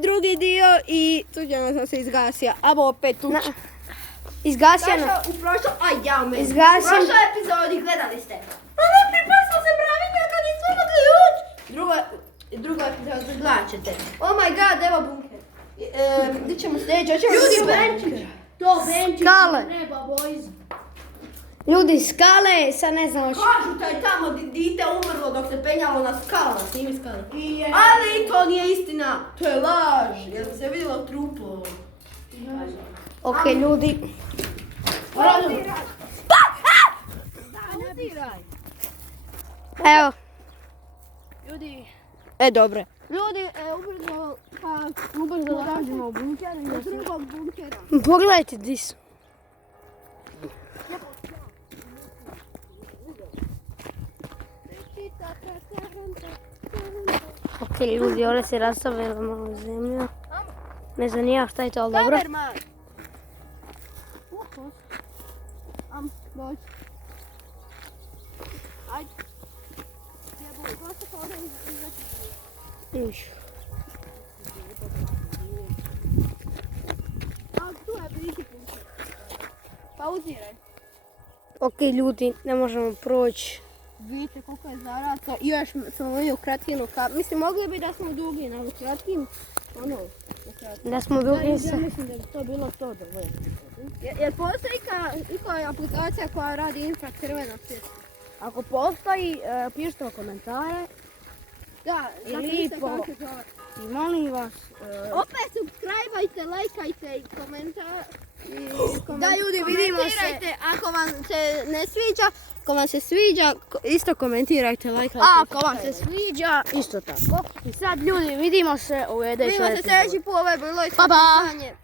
drugi dio i slučajno sam se izgasio. Abo opet tuč. Izgasio nam. U prošloj, u Izgasio. prošloj epizodi gledali ste. Ono pripasao se pravilno kad nismo mogli ući. Drugo epizodu gledat ćete. Oh my god, evo bunker. Gdje ćemo sljedeći? Ljudi, benčić. To benčić Skale. treba, boys. Ljudi, skale, sad ne znam. Kažu da je tamo dite umrlo dok se penjalo na skala, snimi skale. Ali to nije istina, to je laž, jer se vidjelo truplo. Ok, ljudi. Evo. Ljudi, Dobro. ljudi, ubrzo dođemo u bunker. Do drugog bunkera. Pogledajte di su. Ok, ljudi, ovdje se rastavila malo zemlja. Ne znam ja šta je to, ali dobro. Kamerman. Dođi. Ajde. Jebo, ko se pa ovdje izaći? Iš. A tu je bliži bunker. Pauziraj. Ok, ljudi, ne možemo proći. Vidite koliko je zaraca i još smo vidio kratkinu mislim mogli bi da smo dugi, ali kratkim, ono, kratkim. Da smo dugi Ja se. mislim da bi to bilo to da bude. Jer postoji koja aplikacija koja radi infracrveno svjetlo? Ako postoji, pišite u komentare. Da, zapišite kako se zove. I molim vas... Opet subscribe-ajte, lajkajte i komentar. Da ljudi, vidimo se. Ako vam se ne sviđa, ako vam se sviđa, isto komentirajte, lajkajte. A ako vam se sviđa, isto tako. I sad ljudi, vidimo se u sljedećoj Vidimo se epizodi. sljedeći put, ovo je bilo Pa, pa. ispitivanje.